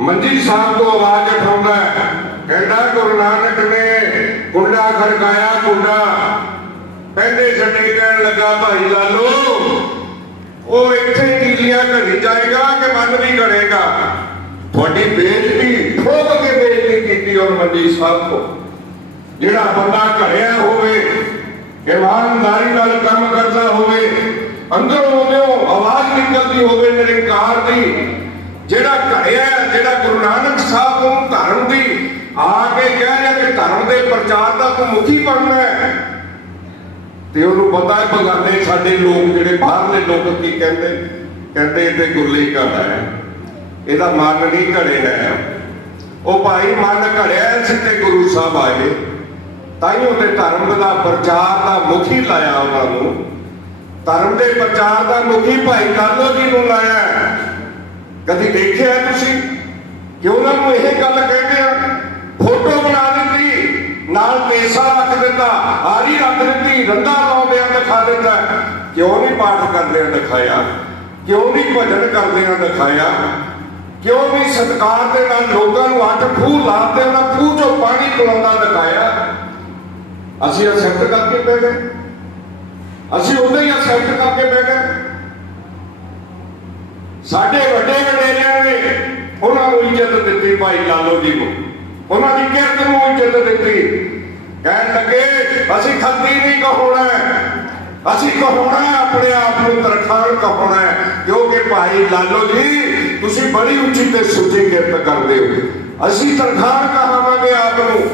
ਮੰਜੀ ਸਾਹਿਬ ਤੋਂ ਆਵਾਜ਼ ਉਠਾਉਂਦਾ ਕਹਿੰਦਾ, ਗੁਰੂ ਨਾਨਕ ਨੇ ਕੁੰਡਾ ਖੜਕਾਇਆ, ਕੁੰਡਾ। ਕਹਿੰਦੇ ਛੱਡੇ ਕਹਿਣ ਲੱਗਾ, ਭਾਈ ਲਾਲੋ, ਉਹ ਇੱਥੇ ਕੀਲੀਆਂ ਘੜੀ ਜਾਏਗਾ ਕਿ ਮਨ ਵੀ ਕਰੇਗਾ ਤੁਹਾਡੀ ਬੇਇੱਜ਼ਤੀ ਠੋਕ ਕੇ ਬੇਇੱਜ਼ਤੀ ਕੀਤੀ ਔਰ ਮੰਜੀ ਸਾਹਿਬ ਤੋਂ। ਜਿਹੜਾ ਬੰਦਾ ਘੜਿਆ ਹੋਵੇ, ਇਮਾਨਦਾਰੀ ਨਾਲ ਕੰਮ ਕਰਦਾ ਹੋਵੇ, ਅੰਦਰੋਂ ਉਹਦੇ ਆਵਾਜ਼ ਨਿਕਲਦੀ ਹੋਵੇ, ਨਿਰੰਕਾਰ ਦੀ। ਜਿਹੜਾ ਘੜਿਆ ਜਿਹੜਾ ਗੁਰੂ ਨਾਨਕ ਸਾਹਿਬ ਨੂੰ ਧਰਮ ਦੀ ਆ ਕੇ ਕਹਿ ਰਿਹਾ ਕਿ ਧਰਮ ਦੇ ਪ੍ਰਚਾਰ ਦਾ ਤੂੰ ਮੁਖੀ ਬਣਨਾ ਹੈ। ਤੇ ਉਹਨੂੰ ਪਤਾ ਹੈ ਬਗਾਨੇ ਸਾਡੇ ਲੋਕ ਜਿਹੜੇ ਬਾਹਰਲੇ ਲੋਕ ਕੀ ਕਹਿੰਦੇ? ਕਹਿੰਦੇ ਇਹ ਤੇ ਗੁਰਲੀ ਘੜਾ ਹੈ। ਇਹਦਾ ਮਨ ਨਹੀਂ ਘੜੇਗਾ ਉਹ ਭਾਈ ਮਨ ਘੜਿਆ ਸੀ ਤੇ ਗੁਰੂ ਸਾਹਿਬ ਆਏ। ਤਾਈਓ ਤੇ ਧਰਮ ਦਾ ਪ੍ਰਚਾਰ ਦਾ ਮੁਖੀ ਲਾਇਆ ਉਹਨਾਂ ਨੂੰ। ਧਰਮ ਦੇ ਪ੍ਰਚਾਰ ਦਾ ਮੁਖੀ ਭਾਈ ਕਾਲੋ ਜੀ ਨੂੰ ਲਾਇਆ। ਕਦੀ ਦੇਖਿਆ ਤੁਸੀਂ ਕਿ ਉਹਨਾਂ ਨੂੰ ਇਹ ਗੱਲ ਕਹਿੰਦੇ ਆ, ਫੋਟੋ ਬਣਾ ਦਿੱਤੀ, ਨਾਲ ਪੈਸਾ ਰੱਖ ਦਿੰਦਾ ਆਰੀ ਰੱਖ ਦਿੱਤੀ ਰੰਦਾ ਲਾਉਂਦਿਆਂ ਦਿਖਾ ਦਿੰਦਾ ਕਿਉਂ ਨਹੀਂ ਪਾਠ ਕਰਦਿਆਂ ਦਿਖਾਇਆ? ਕਿਉਂ ਨਹੀਂ ਭਜਨ ਕਰਦਿਆਂ ਦਿਖਾਇਆ? ਕਿਉਂ ਨਹੀਂ ਸਤਕਾਰ ਦੇ ਨਾਲ ਲੋਕਾਂ ਨੂੰ ਅੱਠ ਖੂਹ ਲਾਉਂਦੇ ਉਹਨਾਂ ਖੂਹ ਚੋਂ ਪਾਣੀ ਪਿਲਾਉਂਦਾ ਦਿਖਾਇਆ? ਅਸੀਂ ਅਸੈਪਟ ਕਰਕੇ ਬਹਿ ਗਏ। ਅਸੀਂ ਉਹਦੇ ਹੀ ਅਸੈਪਟ ਕਰਕੇ ਬਹਿ ਗਏ। ਸਾਡੇ ਵੱਡੇ ਵਡੇਰਿਆਂ ਨੇ ਉਹਨਾਂ ਨੂੰ ਇੱਜ਼ਤ ਦਿੱਤੀ ਭਾਈ ਲਾਲੋ ਜੀ ਨੂੰ। ਉਹਨਾਂ ਦੀ ਕਿਰਤ ਨੂੰ ਇੱਜ਼ਤ ਦਿੱਤੀ। ਕਹਿਣ ਲੱਗੇ, ਅਸੀਂ ਖੱਤੀ ਨਹੀਂ ਕਹਾਉਣਾ ਅਸੀਂ ਕਹਾਉਣਾ ਆਪਣੇ ਆਪ ਨੂੰ ਤਰਖਾਣ ਕਹਾਉਣਾ ਕਿਉਂਕਿ ਭਾਈ ਲਾਲੋ ਜੀ, ਤੁਸੀਂ ਬੜੀ ਉੱਚੀ ਤੇ ਸੁੱਚੀ ਕਿਰਤ ਕਰਦੇ ਹੋ। ਅਸੀਂ ਤਰਖਾਣ ਕਹਾਵਾਂਗੇ ਆਪ ਨੂੰ।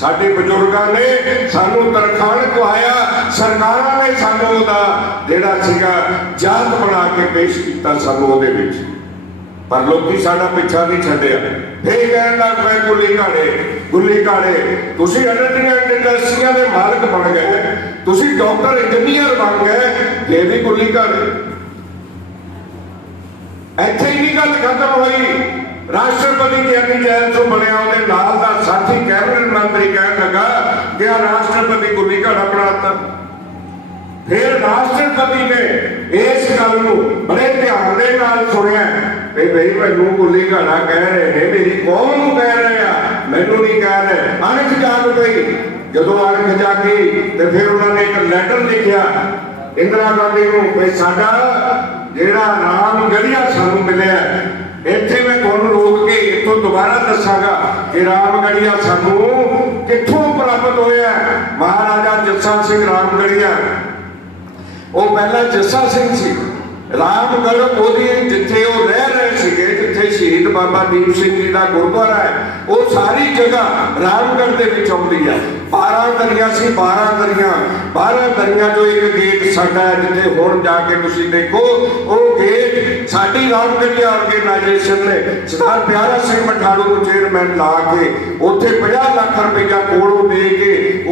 ਸਾਡੇ ਬਜ਼ੁਰਗਾਂ ਨੇ ਸਾਨੂੰ ਤਰਖਾਣ ਕਹਾਇਆ ਸਰਕਾਰਾਂ ਨੇ ਸਾਨੂੰ ਉਹਦਾ ਜਿਹੜਾ ਸੀਗਾ ਜਾਤ ਬਣਾ ਕੇ ਪੇਸ਼ ਕੀਤਾ ਸਾਨੂੰ ਉਹਦੇ ਵਿੱਚ। ਪਰ ਲੋਕੀ ਸਾਡਾ ਪਿੱਛਾ ਨਹੀਂ ਛੱਡਿਆ। ਫੇਰ ਕਹਿਣ ਲੱਗ ਪਏ, ਗੁੱਲੀ ਘਾੜੇ ਗੁੱਲੀ ਘਾੜੇ, ਤੁਸੀਂ ਅਡਲਟੀਆਂ ਇੰਡਸਟਰੀਆਂ ਦੇ ਮਾਲਕ ਬਣ ਗਏ, ਤੁਸੀਂ ਡਾਕਟਰ, ਇੰਜੀਨੀਅਰ ਬਣ ਗਏ ਇਹ ਵੀ ਗੁੱਲੀ ਘਾੜੇ। ਇੱਥੇ ਹੀ ਨਹੀਂ ਗੱਲ ਖਤਮ ਹੋਈ। ਰਾਸ਼ਟਰਪਤੀ ਗਿਆਨੀ ਜੈਲ ਤੋਂ ਬਣਿਆ ਉਹਦੇ ਨਾਲ ਦਾ ਸਾਥੀ ਕੈਬਨਿਟ ਮੰਤਰੀ ਕਹਿਣ ਲੱਗਾ ਕਿ ਰਾਸ਼ਟਰਪਤੀ ਗੁੱਲੀ ਘਾੜਾ ਬਣਾਤਾ ਫਿਰ ਰਾਸ਼ਟਰਪਤੀ ਨੇ ਇਸ ਗੱਲ ਨੂੰ ਬੜੇ ਧਿਆਨ ਦੇ ਨਾਲ ਸੁਣਿਆ ਵੀ ਬਈ ਮੈਨੂੰ ਗੁੱਲੀ ਘਾੜਾ ਕਹਿ ਰਹੇ ਨੇ, ਮੇਰੀ ਕੌਮ ਨੂੰ ਕਹਿ ਰਹੇ ਆ, ਮੈਨੂੰ ਨਹੀਂ ਕਹਿ ਰਹੇ। ਅਣਖ ਜਾਗ ਪਈ ਜਦੋਂ ਅਣਖ ਜਾਗੀ ਤੇ ਫਿਰ ਉਹਨਾਂ ਨੇ ਇੱਕ ਲੈਟਰ ਲਿਖਿਆ, ਇੰਦਰਾ ਗਾਂਧੀ ਨੂੰ ਵੀ ਸਾਡਾ ਜਿਹੜਾ ਨਾਮ ਗੜੀਆ ਸਾਨੂੰ ਮਿਲਿਆ। ਇੱਥੇ ਮੈਂ ਤੁਹਾਨੂੰ ਰੋਕ ਕੇ ਇੱਥੋਂ ਦੁਬਾਰਾ ਦੱਸਾਂਗਾ ਕਿ ਰਾਮਗੜੀਆ ਸਾਨੂੰ ਕਿੱਥੋਂ ਪ੍ਰਾਪਤ ਹੋਇਆ ਮਹਾਰਾਜਾ ਜੱਸਾ ਸਿੰਘ ਰਾਮਗੜੀਆ। ਉਹ ਪਹਿਲਾਂ ਜੱਸਾ ਸਿੰਘ ਸੀ। ਰਾਮਗੜ ਉਹਦੀ ਜਿੱਥੇ ਉਹ ਰਹਿ ਰਹੇ ਸੀਗੇ, ਜਿੱਥੇ ਸ਼ਹੀਦ ਬਾਬਾ ਦੀਪ ਸਿੰਘ ਜੀ ਦਾ ਗੁਰਦੁਆਰਾ ਹੈ ਉਹ ਸਾਰੀ ਜਗ੍ਹਾ ਰਾਮਗੜ੍ਹ ਦੇ ਵਿੱਚ ਆਉਂਦੀ ਹੈ 12 ਦਰਿਆ ਸੀ 12 ਦਰਿਆ। 12 ਦਰਿਆ ਜੋ ਇੱਕ ਗੇਟ ਸਾਡਾ ਹੈ, ਜਿੱਥੇ ਹੁਣ ਜਾ ਕੇ ਤੁਸੀਂ ਦੇਖੋ, ਉਹ ਗੇਟ ਸਾਡੀ ਰਾਮਗੜ੍ਹ ਆਰਗੇਨਾਈਜੇਸ਼ਨ ਨੇ ਸਰਦਾਰ ਪਿਆਰਾ ਸਿੰਘ ਮਠਾੜੂ ਨੂੰ ਚੇਅਰਮੈਨ ਲਾ ਕੇ ਉੱਥੇ 50 ਲੱਖ ਰੁਪਈਆ ਕੋਲੋਂ ਦੇ ਕੇ